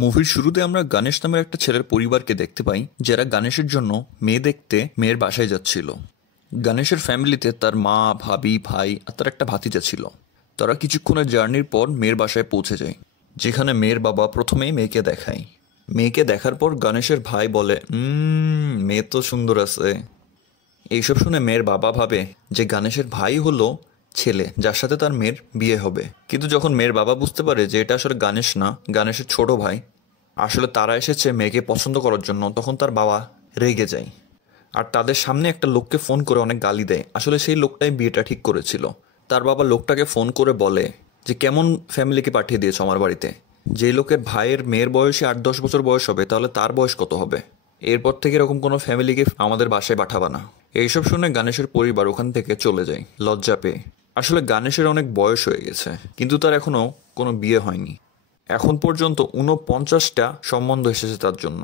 মুভির শুরুতে আমরা গণেশ নামের একটা ছেলের পরিবারকে দেখতে পাই, যারা গণেশের জন্য মেয়ে দেখতে মেয়ের বাসায় যাচ্ছিল। গণেশের ফ্যামিলিতে তার মা, ভাবি, ভাই আর তার একটা ভাতিজা ছিল। তারা কিছুক্ষণের জার্নির পর মেয়ের বাসায় পৌঁছে যায়, যেখানে মেয়ের বাবা প্রথমেই মেয়েকে দেখায়। মেয়েকে দেখার পর গণেশের ভাই বলে, মেয়ে তো সুন্দর আছে। এইসব শুনে মেয়ের বাবা ভাবে যে গণেশের ভাই হলো ছেলে যার সাথে তার মেয়ের বিয়ে হবে। কিন্তু যখন মেয়ের বাবা বুঝতে পারে যে এটা আসলে গণেশ না, গণেশের ছোট ভাই, আসলে তারা এসেছে মেয়েকে পছন্দ করার জন্য, তখন তার বাবা রেগে যায় আর তাদের সামনে একটা লোককে ফোন করে অনেক গালি দেয়। আসলে সেই লোকটাই বিয়েটা ঠিক করেছিল। তার বাবা লোকটাকে ফোন করে বলে যে কেমন ফ্যামিলিকে পাঠিয়ে দিয়েছ আমার বাড়িতে। যেই লোকের ভাইয়ের মেয়ের বয়সে 8-10 বছর বয়স হবে, তাহলে তার বয়স কত হবে? এরপর থেকে এরকম কোনো ফ্যামিলিকে আমাদের বাসায় পাঠাবা না। এইসব শুনে গণেশের পরিবার ওখান থেকে চলে যায় লজ্জা পেয়ে। আসলে গণেশের অনেক বয়স হয়ে গেছে, কিন্তু তার এখনো কোনো বিয়ে হয়নি। এখন পর্যন্ত 49টা সম্বন্ধ এসেছে তার জন্য,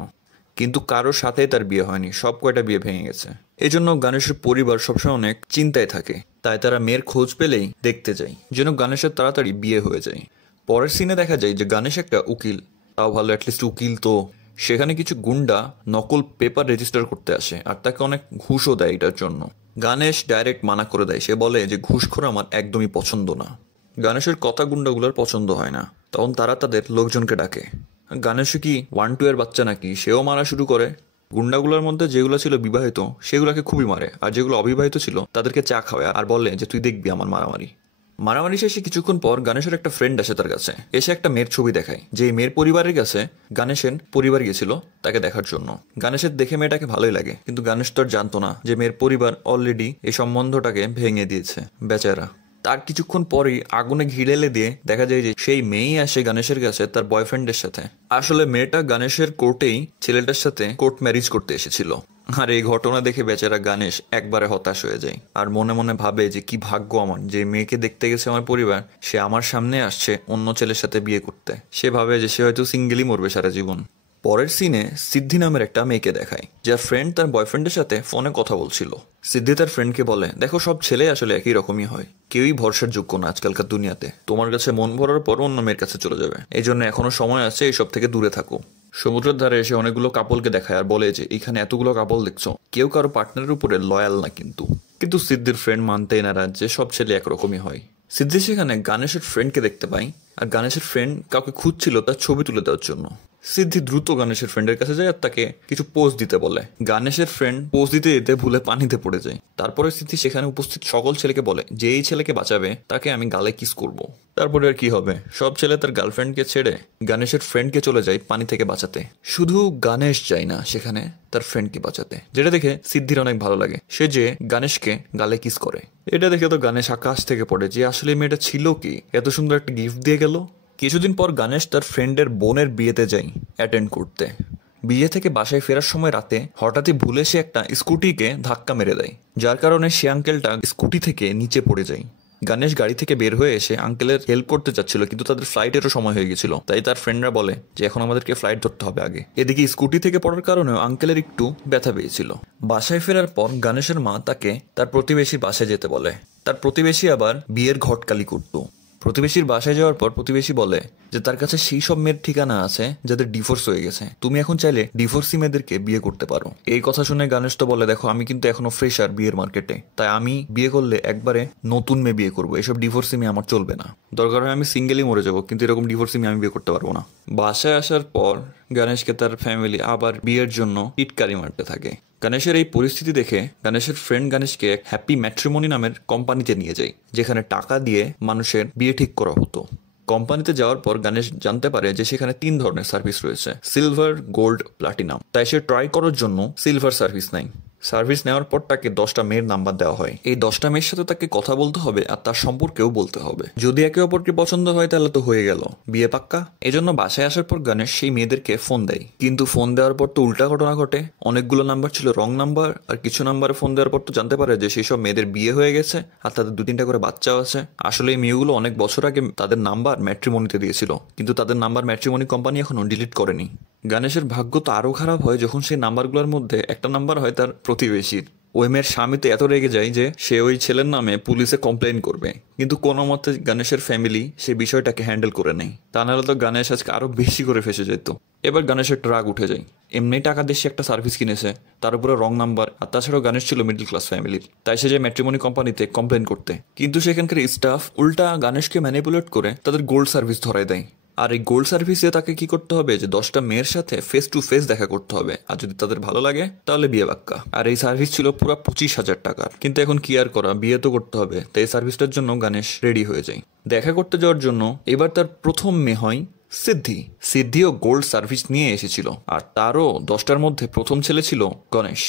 কিন্তু কারোর সাথেই তার বিয়ে হয়নি। সব কয়টা বিয়ে ভেঙে গেছে। এই জন্য গণেশের পরিবার সবসময় অনেক চিন্তায় থাকে। তাই তারা মেয়ের খোঁজ পেলেই দেখতে যায় যেন গণেশের তাড়াতাড়ি বিয়ে হয়ে যায়। পরের সিনে দেখা যায় যে গণেশ একটা উকিল, তাও ভালো, অ্যাটলিস্ট উকিল তো। সেখানে কিছু গুন্ডা নকল পেপার রেজিস্টার করতে আসে আর তাকে অনেক ঘুষও দেয় এটার জন্য। গণেশ ডাইরেক্ট মানা করে দেয়। সে বলে যে ঘুষখোর আমার একদমই পছন্দ না। গণেশের কথা গুন্ডাগুলোর পছন্দ হয় না। তখন তারা তাদের লোকজনকে ডাকে। গণেশ কি 1-2 এর বাচ্চা নাকি? সেও মারা শুরু করে। গুন্ডাগুলোর মধ্যে যেগুলো ছিল বিবাহিত সেগুলোকে খুবই মারে, আর যেগুলো অবিবাহিত ছিল তাদেরকে চা খাওয়ায় আর বলে যে তুই দেখবি আমার মারামারি। মারামারি শেষে কিছুক্ষণ পর গণেশের একটা ফ্রেন্ড আসে তার কাছে। এসে একটা মেয়ের ছবি দেখায়, যে মেয়ের পরিবারের কাছে গণেশের পরিবার গিয়েছিল তাকে দেখার জন্য। গণেশের দেখে মেয়েটাকে ভালোই লাগে, কিন্তু গণেশ তো আর জানতো না যে মেয়ের পরিবার অলরেডি এই সম্বন্ধটাকে ভেঙে দিয়েছে। বেচারা। তার কিছুক্ষণ পরেই আগুনে ঘি ঢেলে দিয়ে দেখা যায় যে সেই মেয়েই আসে গণেশের কাছে তার বয়ফ্রেন্ডের সাথে। আসলে মেয়েটা গণেশের কোর্টেই ছেলেটার সাথে কোর্ট ম্যারেজ করতে এসেছিল। আর এই ঘটনা দেখে বেচারা গণেশ একবারে হতাশ হয়ে যায় আর মনে মনে ভাবে যে কি ভাগ্য আমার, যে মেয়েকে দেখতে গেছে আমার পরিবার, সে আমার সামনে আসছে অন্য ছেলের সাথে বিয়ে করতে। সে ভাবে যে সে হয়তো সিঙ্গেলই মরবে সারা জীবন। পরের সিনে সিদ্ধি নামের একটা মেয়েকে দেখায়, যার ফ্রেন্ড তার বয়ফ্রেন্ডের সাথে ফোনে কথা বলছিল। সিদ্ধি তার ফ্রেন্ডকে বলে, দেখো সব ছেলে আসলে একই রকমই হয়, কেউই ভরসার যোগ্য না আজকালকার দুনিয়াতে। তোমার কাছে মন ভরার পর অন্য মেয়ের কাছে চলে যাবে, এই জন্য এখনো সময় আছে, এইসব থেকে দূরে থাকো। সমুদ্রের ধারে এসে অনেকগুলো কাপলকে দেখায় আর বলে যে এখানে এতগুলো কাপল দেখছো, কেউ কারো পার্টনারের উপরে লয়াল না। কিন্তু সিদ্ধির ফ্রেন্ড মানতেই নারাজ যে সব ছেলে একরকমই হয়। সিদ্ধি সেখানে গণেশের ফ্রেন্ডকে দেখতে পাই, আর গণেশের ফ্রেন্ড কাউকে খুঁজছিল তার ছবি তুলে দেওয়ার জন্য। সিদ্ধি দ্রুত গণেশের ফ্রেন্ডের কাছে যায় আর তাকে কিছু পোজ দিতে বলে। গণেশের ফ্রেন্ড পোজ দিতে দিতে ভুলে পানিতে পড়ে যায়। তারপরে সিদ্ধি সেখানে উপস্থিত সকল ছেলেকে বলে যে এই ছেলেকে বাঁচাবে তাকে আমি গালে কিস করব। তারপরে আর কি হবে, সব ছেলে তার গার্লফ্রেন্ডকে ছেড়ে গণেশের ফ্রেন্ডকে চলে যায় পানি থেকে বাঁচাতে। শুধু গণেশ যায় না সেখানে তার ফ্রেন্ডকে বাঁচাতে, যেটা দেখে সিদ্ধির অনেক ভালো লাগে। সে যে গণেশকে গালে কিস করে, এটা দেখে তো গণেশ আকাশ থেকে পড়ে যে আসলে মেয়েটা ছিল কি, এত সুন্দর একটা গিফট দিয়ে গেল। কিছুদিন পর গণেশ তার ফ্রেন্ডের বোনের বিয়েতে যায় অ্যাটেন্ড করতে। বিয়ে থেকে বাসায় ফেরার সময় রাতে হঠাৎই ভুলে সে একটা স্কুটিকে ধাক্কা মেরে দেয়, যার কারণে সে আঙ্কেলটা স্কুটি থেকে নিচে পড়ে যায়। গণেশ গাড়ি থেকে বের হয়ে এসে আঙ্কেলের হেল্প করতে চাচ্ছিল, কিন্তু তাদের ফ্লাইটেরও সময় হয়ে গেছিল। তাই তার ফ্রেন্ডরা বলে যে এখন আমাদেরকে ফ্লাইট ধরতে হবে আগে। এদিকে স্কুটি থেকে পড়ার কারণেও আঙ্কেলের একটু ব্যথা পেয়েছিল। বাসায় ফেরার পর গণেশের মা তাকে তার প্রতিবেশী বাসায় যেতে বলে। তার প্রতিবেশী আবার বিয়ের ঘটকালি করতো। প্রতিবেশীর বাসায় যাওয়ার পর প্রতিবেশী বলে যে তার কাছে সেই সব মেয়ের ঠিকানা আছে যাদের ডিভোর্স হয়ে গেছে, তুমি এখন চাইলে ডিভোর্সি মেয়েদেরকে বিয়ে করতে পারো। এই কথা শুনে গণেশ তো বলে, দেখো আমি কিন্তু এখনো ফ্রেশার বিয়ের মার্কেটে, তাই আমি বিয়ে করলে একবারে নতুন মেয়ে বিয়ে করবো, এসব ডিভোর্সি মেয়ে আমার চলবে না। দরকার হয় আমি সিঙ্গেলই মরে যাবো, কিন্তু এরকম ডিভোর্সি মেয়ে আমি বিয়ে করতে পারবো না। বাসায় আসার পর গণেশকে তার ফ্যামিলি আবার বিয়ের জন্য টিটকারি মারতে থাকে। গণেশের এই পরিস্থিতি দেখে গণেশের ফ্রেন্ড গণেশকে হ্যাপি ম্যাট্রিমনি নামের কোম্পানিতে নিয়ে যায়, যেখানে টাকা দিয়ে মানুষের বিয়ে ঠিক করা হতো। কোম্পানিতে যাওয়ার পর গণেশ জানতে পারে যে সেখানে 3 ধরনের সার্ভিস রয়েছে, সিলভার, গোল্ড, প্লাটিনাম। তাই সে ট্রাই করার জন্য সিলভার সার্ভিস নেয়। সার্ভিস নেওয়ার পর তাকে 10টা মেয়ের নাম্বার দেওয়া হয়। এই 10টা মেয়ের সাথে তাকে কথা বলতে হবে আর তার সম্পর্কেও বলতে হবে। যদি একে অপরকে পছন্দ হয় তাহলে তো হয়ে গেল, বিয়ে পাক্কা। এজন্য বাসায় আসার পর গণেশ সেই মেয়েদেরকে ফোন দেয়, কিন্তু ফোন দেওয়ার পর তো উল্টা ঘটনা ঘটে। অনেকগুলো নাম্বার ছিল রং নাম্বার, আর কিছু নাম্বারে ফোন দেওয়ার পর তো জানতে পারে যে সেই সব মেয়েদের বিয়ে হয়ে গেছে আর তাদের 2-3টা করে বাচ্চাও আছে। আসলে এই মেয়েগুলো অনেক বছর আগে তাদের নাম্বার ম্যাট্রিমনিতে দিয়েছিল, কিন্তু তাদের নাম্বার ম্যাট্রিমনি কোম্পানি এখনো ডিলিট করেনি। গণেশের ভাগ্য তো আরো খারাপ হয় যখন সেই নাম্বারগুলোর মধ্যে একটা নাম্বার হয় তার প্রতিবেশীর। ওই মেয়ের স্বামী তো এত রেগে যায় যে সে ওই ছেলের নামে পুলিশে কমপ্লেন করবে, কিন্তু কোনো মতে গণেশের ফ্যামিলি সেই বিষয়টাকে হ্যান্ডেল করে নেয়। তা নাহলে তো গণেশ আজকে আরো বেশি করে ফেসে যেত। এবার গণেশের একটা রাগ উঠে যায়। এমনি টাকা দিয়ে সে একটা সার্ভিস কিনেছে, তার উপরে রং নাম্বার, আর তাছাড়াও গণেশ ছিল মিডল ক্লাস ফ্যামিলির, তাই সে যে ম্যাট্রিমনি কোম্পানিতে কমপ্লেন করতে, কিন্তু সেখানকার স্টাফ উল্টা গণেশকে ম্যানিপুলেট করে তাদের গোল্ড সার্ভিস ধরায় দেয়। আর এই গোল্ড সার্ভিসে তাকে কি করতে হবে যে 10টা মেয়ের সাথে ফেস টু ফেস দেখা করতে হবে, আর যদি তাদের ভালো লাগে তাহলে বিয়ে বাক্কা। আর এই সার্ভিস ছিল পুরো 25,000 টাকার। কিন্তু এখন কি আর করা, বিয়ে তো করতে হবে, তাই এই সার্ভিসটার জন্য গণেশ রেডি হয়ে যায়। দেখা করতে যাওয়ার জন্য এবার তার প্রথম মেয়ে হয় সিদ্ধি। সিদ্ধিও গোল্ড সার্ভিস নিয়ে এসেছিল, আর তারও 10টার মধ্যে প্রথম ছেলে ছিল গণেশ।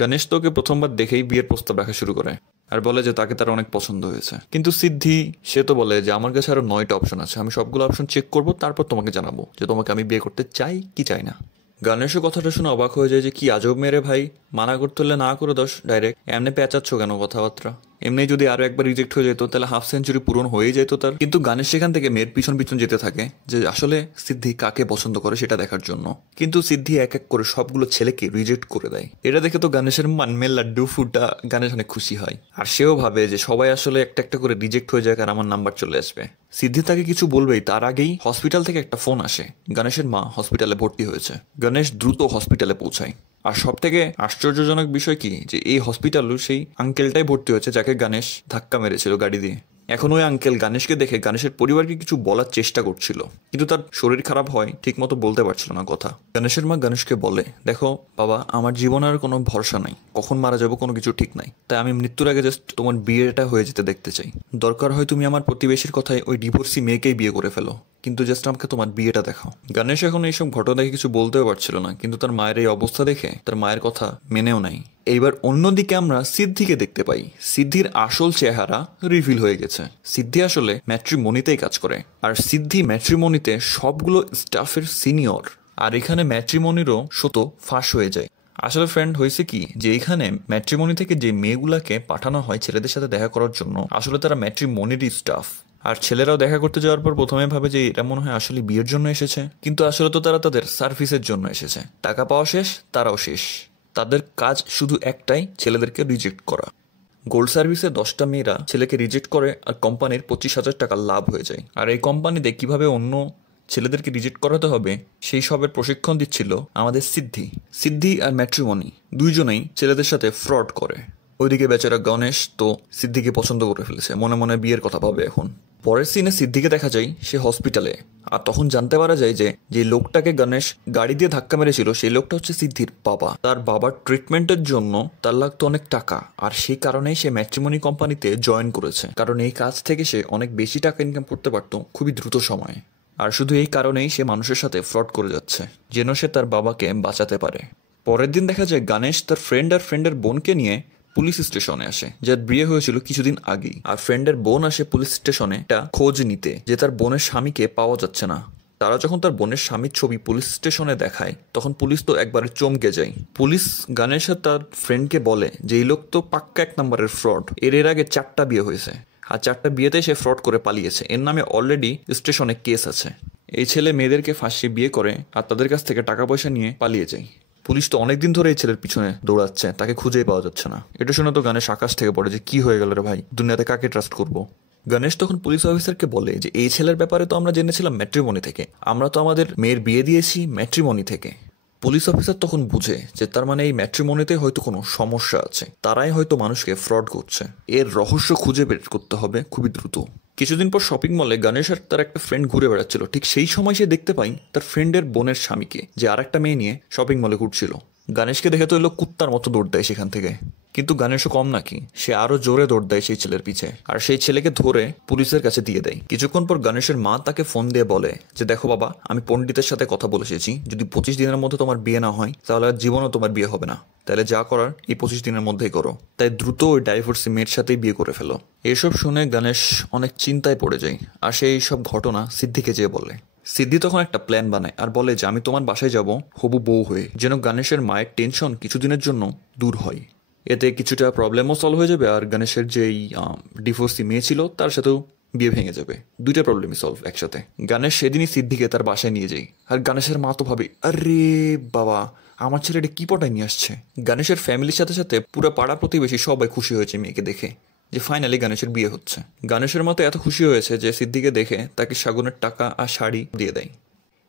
গণেশ তোকে প্রথমবার দেখেই বিয়ের প্রস্তাব রাখা শুরু করে আর বলে যে তাকে তার অনেক পছন্দ হয়েছে। কিন্তু সিদ্ধি সে তো বলে যে আমার কাছে আরো 9টা অপশন আছে, আমি সবগুলো অপশন চেক করব, তারপর তোমাকে জানাবো যে তোমাকে আমি বিয়ে করতে চাই কি চাই না। গণেশও কথাটা শুনে অবাক হয়ে যায় যে কি আজব মেরে ভাই, মানা করতে হলে না করে দোষ ডাইরেক্ট, এমনি পেঁচাচ্ছ কেন কথাবার্তা। এমনি যদি আরো একবার রিজেক্ট হয়ে যেত তাহলে হাফ সেঞ্চুরি পূরণ হয়ে যেত তার। কিন্তু গণেশ সেখান থেকে মেয়ের পিছন পিছন যেতে থাকে যে আসলে সিদ্ধি কাকে পছন্দ করে সেটা দেখার জন্য। কিন্তু সিদ্ধি এক এক করে সবগুলো ছেলেকে রিজেক্ট করে দেয়। এটা দেখে তো গণেশের মানমে লাড্ডু ফুটা, গণেশ অনেক খুশি হয়। আর সেও ভাবে যে সবাই আসলে একটা একটা করে রিজেক্ট হয়ে যায় আর আমার নাম্বার চলে আসবে। সিদ্ধি তাকে কিছু বলবেই তার আগেই হসপিটাল থেকে একটা ফোন আসে, গণেশের মা হসপিটালে ভর্তি হয়েছে। গণেশ দ্রুত হসপিটালে পৌঁছায়। আর সব থেকে আশ্চর্যজনক বিষয় কি যে এই হসপিটালও সেই আঙ্কেলটাই ভর্তি হয়েছে যাকে গণেশ ধাক্কা মেরেছিল গাড়ি দিয়ে। এখন ওই আঙ্কেল গণেশকে দেখে গণেশের পরিবারকে কিছু বলার চেষ্টা করছিল, কিন্তু তার শরীর খারাপ হয় ঠিক মতো বলতে পারছিল না কথা। গণেশের মা গণেশকে বলে, দেখো বাবা, আমার জীবনে আর কোনো ভরসা নাই, কখন মারা যাবো কোনো কিছু ঠিক নাই, তাই আমি মৃত্যুর আগে জাস্ট তোমার বিয়েটা হয়ে যেতে দেখতে চাই। দরকার হয় তুমি আমার প্রতিবেশীর কথায় ওই ডিভোর্সি মেয়েকেই বিয়ে করে ফেলো, কিন্তু জাস্ট আমাকে তোমার বিয়েটা দেখাও। গণেশ এখন এইসব ঘটনা দেখে কিছু বলতেও পারছিল না, কিন্তু তার মায়ের এই অবস্থা দেখে তার মায়ের কথা মেনেও নাই। এইবার অন্যদিকে আমরা সিদ্ধিকে দেখতে পাই। সিদ্ধির আসল চেহারা রিভিল হয়ে গেছে। সিদ্ধি আসলে ম্যাট্রিমনিতেই কাজ করে, আর সিদ্ধি ম্যাট্রিমনিতে সবগুলো স্টাফের সিনিয়র। আর এখানে ম্যাট্রিমনিরও শত ফাঁস হয়ে যায়। আসলে ফ্রেন্ড হয়েছে কি যে এখানে ম্যাট্রিমনি থেকে যে মেয়েগুলাকে পাঠানো হয় ছেলেদের সাথে দেখা করার জন্য, আসলে তারা ম্যাট্রিমনিরই স্টাফ। আর ছেলেরাও দেখা করতে যাওয়ার পর প্রথমে ভাবে যে এটা মনে হয় আসলে বিয়ের জন্য এসেছে, কিন্তু আসলে তো তারা তাদের সার্ভিসের জন্য এসেছে। টাকা পাওয়া শেষ, তারাও শেষ। তাদের কাজ শুধু একটাই, ছেলেদেরকে রিজেক্ট করা। গোল্ড সার্ভিসে 10টা মেয়েরা ছেলেকে রিজেক্ট করে আর কোম্পানির 25,000 টাকা লাভ হয়ে যায়। আর এই কোম্পানিতে কিভাবে অন্য ছেলেদেরকে রিজেক্ট করাতে হবে সেই সবের প্রশিক্ষণ দিচ্ছিল আমাদের সিদ্ধি। সিদ্ধি আর ম্যাট্রিমনি দুইজনেই ছেলেদের সাথে ফ্রড করে। ওইদিকে বেচারা গণেশ তো সিদ্ধিকে পছন্দ করে ফেলেছে, মনে মনে বিয়ের কথা ভাবে এখন। পরের সিনে সিদ্ধিকে দেখা যায় সে হসপিটালে, আর তখন জানতে পারা যায় যে যে লোকটাকে গণেশ গাড়ি দিয়ে ধাক্কা মেরেছিল সেই লোকটা হচ্ছে সিদ্ধির বাবা। তার বাবার ট্রিটমেন্টের জন্য তার লাগতো অনেক টাকা, আর সেই কারণেই সে ম্যাট্রিমনি কোম্পানিতে জয়েন করেছে, কারণ এই কাজ থেকে সে অনেক বেশি টাকা ইনকাম করতে পারতো খুবই দ্রুত সময়ে। আর শুধু এই কারণেই সে মানুষের সাথে ফ্রড করে যাচ্ছে যেন সে তার বাবাকে বাঁচাতে পারে। পরের দিন দেখা যায় গণেশ তার ফ্রেন্ড আর ফ্রেন্ডের বোনকে নিয়ে পুলিশ স্টেশনে আসে, যার বিয়ে হয়েছিল কিছুদিন আগেই। আর ফ্রেন্ডের বোন আসে পুলিশ স্টেশনে একটা খোঁজ নিতে যে তার বোনের স্বামীকে পাওয়া যাচ্ছে না। তারা যখন তার বোনের স্বামীর ছবি পুলিশ স্টেশনে দেখায় তখন পুলিশ তো একবারে চমকে যায়। পুলিশ গণেশ আর তার ফ্রেন্ডকে বলে যে এই লোক তো পাক্কা 1 নম্বরের ফ্রড, এর আগে 4টা বিয়ে হয়েছে, আর 4টা বিয়েতে সে ফ্রড করে পালিয়েছে, এর নামে অলরেডি স্টেশনে কেস আছে। এই ছেলে মেয়েদেরকে ফাঁসিয়ে বিয়ে করে আর তাদের কাছ থেকে টাকা পয়সা নিয়ে পালিয়ে যায়। পুলিশ তো অনেকদিন ধরে এই ছেলের পিছনে দৌড়াচ্ছে, তাকে খুঁজেই পাওয়া যাচ্ছে না। এটা শুনে তো গণেশ আকাশ থেকে পড়ে যে কি হয়ে গেল রে ভাই, দুনিয়াতে কাকে ট্রাস্ট করবো। গণেশ তখন পুলিশ অফিসারকে বলে যে এই ছেলের ব্যাপারে তো আমরা জেনেছিলাম ম্যাট্রিমনি থেকে, আমরা তো আমাদের মেয়ের বিয়ে দিয়েছি ম্যাট্রিমনি থেকে। পুলিশ অফিসার তখন বুঝে যে তার মানে এই ম্যাট্রিমনিতে হয়তো কোনো সমস্যা আছে, তারাই হয়তো মানুষকে ফ্রড করছে। এর রহস্য খুঁজে বের করতে হবে খুবই দ্রুত। কিছুদিন পর শপিং মলে গণেশ আর তার একটা ফ্রেন্ড ঘুরে বেড়াচ্ছিল, ঠিক সেই সময় সে দেখতে পাই তার ফ্রেন্ডের বোনের স্বামীকে, যে আর একটা মেয়ে নিয়ে শপিং মলে ঘুরছিল। গণেশকে দেখে তো এলো কুত্তার মতো দৌড় দেয় সেখান থেকে, কিন্তু গণেশও কম নাকি, সে আরো জোরে দৌড় দেয় সেই ছেলের পিছে, আর সেই ছেলেকে ধরে পুলিশের কাছে দিয়ে দেয়। কিছুক্ষণ পর গণেশের মা তাকে ফোন দিয়ে বলে যে দেখো বাবা, আমি পণ্ডিতের সাথে কথা বলে এসেছি, যদি 25 দিনের মধ্যে তোমার বিয়ে না হয় তাহলে আর জীবনও তোমার বিয়ে হবে না, তাহলে যা করার এই 25 দিনের মধ্যেই করো। তাই দ্রুত ওই ডাইভোর্সি মেয়ের সাথেই বিয়ে করে ফেলো। এসব শুনে গণেশ অনেক চিন্তায় পড়ে যায়, আর সেই সব ঘটনা সিদ্ধিকে যেয়ে বলে। সিদ্ধি তখন একটা প্ল্যান বানায় আর বলে যে আমি তোমার বাসায় যাব হবু বউ হয়ে, যেন গণেশের মায়ের টেনশন কিছুদিনের জন্য দূর হয়। এতে কিছুটা প্রবলেমও সলভ হয়ে যাবে, আর গণেশের যেই ডিভোর্সি মেয়ে ছিল তার সাথেও বিয়ে ভেঙে যাবে, দুইটা প্রবলেমই সলভ একসাথে। গণেশ সেদিনই সিদ্ধিকে তার বাসায় নিয়ে যায়, আর গণেশের মা তো ভাবে আরে বাবা, আমার ছেলেটা কি পটায় নিয়ে আসছে। গণেশের ফ্যামিলির সাথে সাথে পুরো পাড়া প্রতিবেশী সবাই খুশি হয়েছে মেয়েকে দেখে, যে ফাইনালি গণেশের বিয়ে হচ্ছে। গণেশের মতো এত খুশি হয়েছে যে সিদ্ধিকে দেখে তাকে শাগুনের টাকা আর শাড়ি দিয়ে দেয়।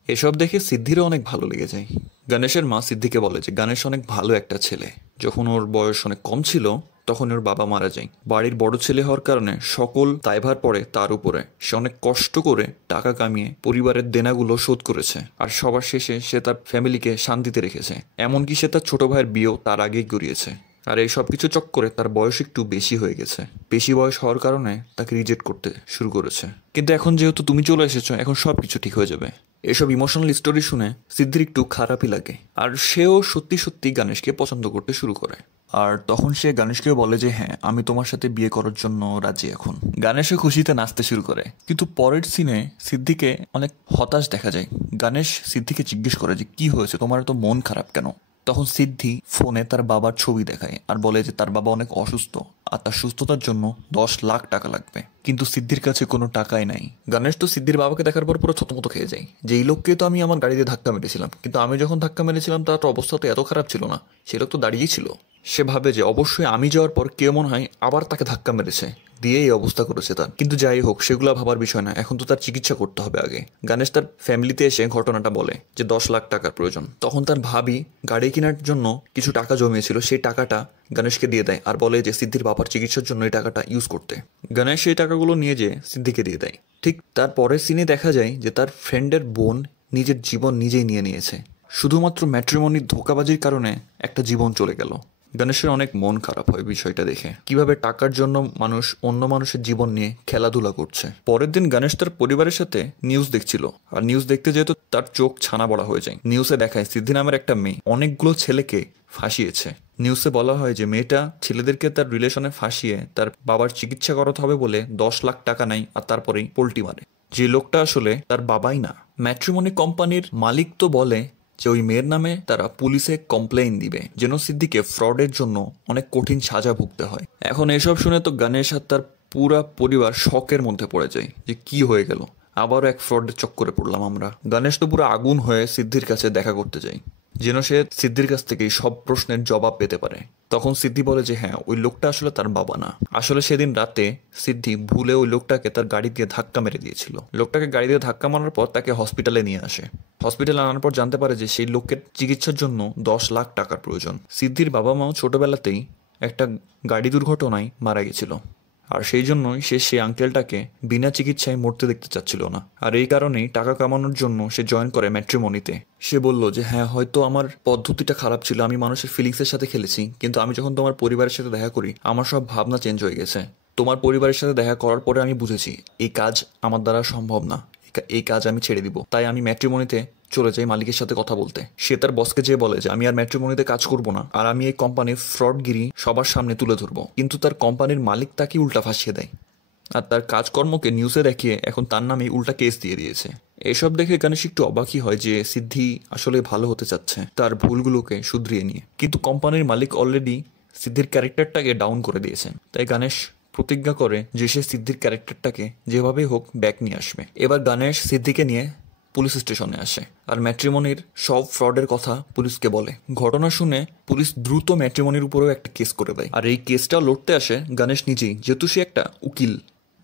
এসব দেখে সিদ্ধিরও অনেক ভালো লেগে যায়। গণেশের মা সিদ্ধিকে বলে যে গণেশ অনেক ভালো একটা ছেলে। যখন ওর বয়স অনেক কম ছিল তখন ওর বাবা মারা যায়। বাড়ির বড় ছেলে হওয়ার কারণে সকল দায়ভার পড়ে তার উপরে। সে অনেক কষ্ট করে টাকা কামিয়ে পরিবারের দেনাগুলো শোধ করেছে, আর সবার শেষে সে তার ফ্যামিলিকে শান্তিতে রেখেছে। এমনকি সে তার ছোট ভাইয়ের বিয়েও তার আগেই করিয়েছে। আর এই সব কিছু চক্করে তার বয়স একটু বেশি হয়ে গেছে। বেশি বয়স হওয়ার কারণে তাকে রিজেক্ট করতে শুরু করেছে। কিন্তু এখন যেহেতু তুমি চলে এসেছো, এখন সব কিছু ঠিক হয়ে যাবে। এসব ইমোশনাল স্টোরি শুনে সিদ্ধির একটু খারাপই লাগে, আর সেও সত্যি সত্যি গণেশকে পছন্দ করতে শুরু করে। আর তখন সে গণেশকে বলে যে হ্যাঁ, আমি তোমার সাথে বিয়ে করার জন্য রাজি এখন। গণেশও খুশিতে নাচতে শুরু করে। কিন্তু পরের সিনে সিদ্ধিকে অনেক হতাশ দেখা যায়। গণেশ সিদ্ধিকে জিজ্ঞেস করে যে কি হয়েছে, তোমার তো মন খারাপ কেন? তখন সিদ্ধি ফোনে তার বাবার ছবি দেখায় আর বলে যে তার বাবা অনেক অসুস্থ আর তার সুস্থতার জন্য 10 লাখ টাকা লাগবে। কিন্তু সিদ্ধির কাছে কোনো টাকাই নাই। গণেশ তো সিদ্ধির বাবাকে দেখার পর পুরো থতমত খেয়ে যায় যে এই লোককে তো আমি আমার গাড়িতে ধাক্কা মেরেছিলাম, কিন্তু আমি যখন ধাক্কা মেরেছিলাম তার তো অবস্থা তো এত খারাপ ছিল না, সে লোক তো দাঁড়িয়েই ছিল। সে ভাবে যে অবশ্যই আমি যাওয়ার পর কেউ মনে হয় আবার তাকে ধাক্কা মেরেছে, দিয়ে এই অবস্থা করেছে তার। কিন্তু যাই হোক, সেগুলো ভাবার বিষয় না, এখন তো তার চিকিৎসা করতে হবে আগে। গণেশ তার ফ্যামিলিতে এসে ঘটনাটা বলে যে 10 লাখ টাকার প্রয়োজন। তখন তার ভাবি গাড়ি কেনার জন্য কিছু টাকা জমিয়েছিল, সেই টাকাটা গণেশকে দিয়ে দেয় আর বলে যে সিদ্ধির বাবার চিকিৎসার জন্য এই টাকাটা ইউজ করতে। গণেশ সেই টাকাগুলো নিয়ে যেয়ে সিদ্ধিকে দিয়ে দেয়। ঠিক তার পরের সিনে দেখা যায় যে তার ফ্রেন্ডের বোন নিজের জীবন নিজেই নিয়ে নিয়েছে। শুধুমাত্র ম্যাট্রিমনির ধোঁকাবাজির কারণে একটা জীবন চলে গেল। গণেশের অনেক মন খারাপ হয় বিষয়টা দেখে, কিভাবে টাকার জন্য মানুষ অন্য মানুষের জীবন নিয়ে খেলাধুলা করছে। পরের দিন গণেশ তার পরিবারের সাথে নিউজ দেখছিল, আর নিউজ দেখতে যেহেতু তার চোখ ছানা বড়া হয়ে যায়। নিউজে দেখায় সিদ্ধি নামের একটা মেয়ে অনেকগুলো ছেলেকে ফাঁসিয়েছে। নিউজে বলা হয় যে মেয়েটা ছেলেদেরকে তার রিলেশনে ফাঁসিয়ে তার বাবার চিকিৎসা করাতে হবে বলে 10 লাখ টাকা নেয়, আর তারপরেই পোল্টি মারে। যে লোকটা আসলে তার বাবাই না। ম্যাট্রিমনি কোম্পানির মালিক তো বলে যে ওই মেয়ের নামে তারা পুলিশে কমপ্লেইন দিবে, যেন সিদ্ধিকে ফ্রডের জন্য অনেক কঠিন সাজা ভুগতে হয়। এখন এসব শুনে তো গণেশ আর তার পুরা পরিবার শকের মধ্যে পড়ে যায় যে কি হয়ে গেল, আবারও এক ফ্রডের চক্করে পড়লাম আমরা। গণেশ তো পুরো আগুন হয়ে সিদ্ধির কাছে দেখা করতে যায়, যেন সে সিদ্ধির কাছ থেকে সব প্রশ্নের জবাব পেতে পারে। তখন সিদ্ধি বলে যে হ্যাঁ, ওই লোকটা আসলে তার বাবা না। আসলে সেদিন রাতে সিদ্ধি ভুলে ওই লোকটাকে তার গাড়ি দিয়ে ধাক্কা মেরে দিয়েছিল। লোকটাকে গাড়ি দিয়ে ধাক্কা মারার পর তাকে হসপিটালে নিয়ে আসে। হসপিটালে আনার পর জানতে পারে যে সেই লোকের চিকিৎসার জন্য 10 লাখ টাকার প্রয়োজন। সিদ্ধির বাবা মাও ছোটবেলাতেই একটা গাড়ি দুর্ঘটনায় মারা গেছিল, আর সেই জন্যই সে সেই আঙ্কেলটাকে বিনা চিকিৎসায় মরতে দেখতে চাচ্ছিল না। আর এই কারণেই টাকা কামানোর জন্য সে জয়েন করে ম্যাট্রিমনিতে। সে বলল যে হ্যাঁ, হয়তো আমার পদ্ধতিটা খারাপ ছিল, আমি মানুষের ফিলিংসের সাথে খেলেছি, কিন্তু আমি যখন তোমার পরিবারের সাথে দেখা করি আমার সব ভাবনা চেঞ্জ হয়ে গেছে। তোমার পরিবারের সাথে দেখা করার পরে আমি বুঝেছি এই কাজ আমার দ্বারা সম্ভব না, এই কাজ আমি ছেড়ে দিব। তাই আমি ম্যাট্রিমনিতে চলে যাই মালিকের সাথে কথা বলতে। সে তার বসকে যেয়ে বলে যে আমি আর ম্যাট্রিমনিতে কাজ করব না, আর আমি এই কোম্পানির ফ্রডগিরি সবার সামনে তুলে ধরবো। কিন্তু তার কোম্পানির মালিক তাকে উল্টা ফাঁসিয়ে দেয়, আর তার কাজকর্মকে নিউজে দেখিয়ে এখন তার নামে উল্টা কেস দিয়ে দিয়েছে। এসব দেখে গণেশ একটু অবাকই হয় যে সিদ্ধি আসলে ভালো হতে চাচ্ছে তার ভুলগুলোকে শুধরিয়ে নিয়ে, কিন্তু কোম্পানির মালিক অলরেডি সিদ্ধির ক্যারেক্টারটাকে ডাউন করে দিয়েছেন। তাই গণেশ প্রতিজ্ঞা করে যে সে সিদ্ধির ক্যারেক্টারটাকে যেভাবে হোক ব্যাক নিয়ে আসবে। এবার গণেশ সিদ্ধিকে নিয়ে পুলিশ স্টেশনে আসে আর ম্যাট্রিমনির সব ফ্রডের কথা পুলিশকে বলে। ঘটনা শুনে পুলিশ দ্রুত ম্যাট্রিমনির উপরেও একটা কেস করে দেয়। আর এই কেসটা লড়তে আসে গণেশ নিজেই, যেহেতু সে একটা উকিল।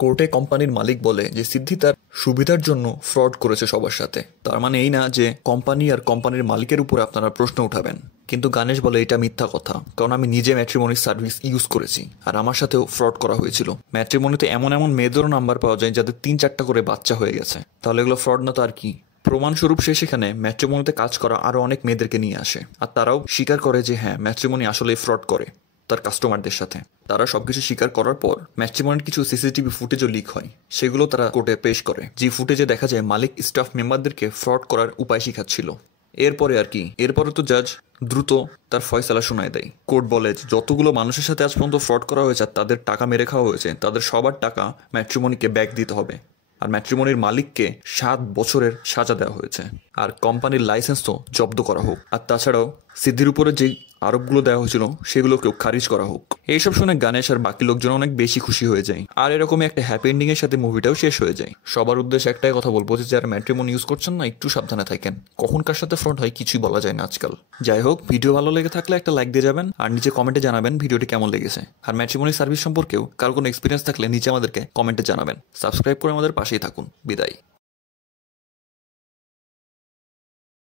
কোর্টে কোম্পানির মালিক বলে যে সিদ্ধি তার সুবিধার জন্য ফ্রড করেছে সবার সাথে। তার মানে এই না যে কোম্পানি আর কোম্পানির মালিকের উপরে আপনারা প্রশ্ন উঠাবেন। কিন্তু গণেশ বলে এটা মিথ্যা কথা, কারণ আমি নিজে ম্যাট্রিমনির সার্ভিস ইউজ করেছি আর আমার সাথেও ফ্রড করা হয়েছিল। ম্যাট্রিমনিতে এমন এমন মেয়েদেরও নাম্বার পাওয়া যায় যাদের 3-4টা করে বাচ্চা হয়ে গেছে। তাহলে এগুলো ফ্রড না তো আর কি? প্রমাণস্বরূপ সে সেখানে ম্যাট্রিমনিতে কাজ করা আরো অনেক মেয়েদেরকে নিয়ে আসে, আর তারাও স্বীকার করে যে হ্যাঁ, ম্যাট্রিমনি আসলে ফ্রড করে তার কাস্টমারদের সাথে। তারা সবকিছু স্বীকার করার পর ম্যাট্রিমনির কিছু সিসিটিভি ফুটেজও লিক হয়, সেগুলো তারা কোর্টে পেশ করে। যে ফুটেজে দেখা যায় মালিক স্টাফ মেম্বারদেরকে ফ্রড করার উপায় শিখাচ্ছিল। এরপরে আর কি, এরপরে তো জাজ দ্রুত তার ফয়সালা শোনায় দেয়। কোর্ট বলে যতগুলো মানুষের সাথে আজ পর্যন্ত ফ্রড করা হয়েছে, তাদের টাকা মেরে খাওয়া হয়েছে, তাদের সবার টাকা ম্যাট্রিমনিকে ব্যাক দিতে হবে। আর ম্যাট্রিমনির মালিককে 7 বছরের সাজা দেওয়া হয়েছে। আর কোম্পানির লাইসেন্স তো জব্দ করা হোক। আর তাছাড়াও সিদ্ধির উপরে যে আরোপগুলো দেওয়া হয়েছিল সেগুলোকেও খারিজ করা হোক। এইসব শুনে গণেশ আর বাকি লোকজন অনেক বেশি খুশি হয়ে যায়, আর এরকমই একটা হ্যাপি এন্ডিং এর সাথে মুভিটাও শেষ হয়ে যায়। সবার উদ্দেশ্যে একটাই কথা বলবো যে যারা ম্যাট্রিমনি ইউজ করছেন না, একটু সাবধানে থাকেন, কখন কার সাথে ফ্রড হয় কিছুই বলা যায় না আজকাল। যাই হোক, ভিডিও ভালো লেগে থাকলে একটা লাইক দিয়ে যাবেন, আর নিচে কমেন্টে জানাবেন ভিডিওটি কেমন লেগেছে। আর ম্যাট্রিমনি সার্ভিস সম্পর্কেও কারো কোনো এক্সপিরিয়েন্স থাকলে নিচে আমাদেরকে কমেন্টে জানাবেন। সাবস্ক্রাইব করে আমাদের পাশেই থাকুন। বিদায়।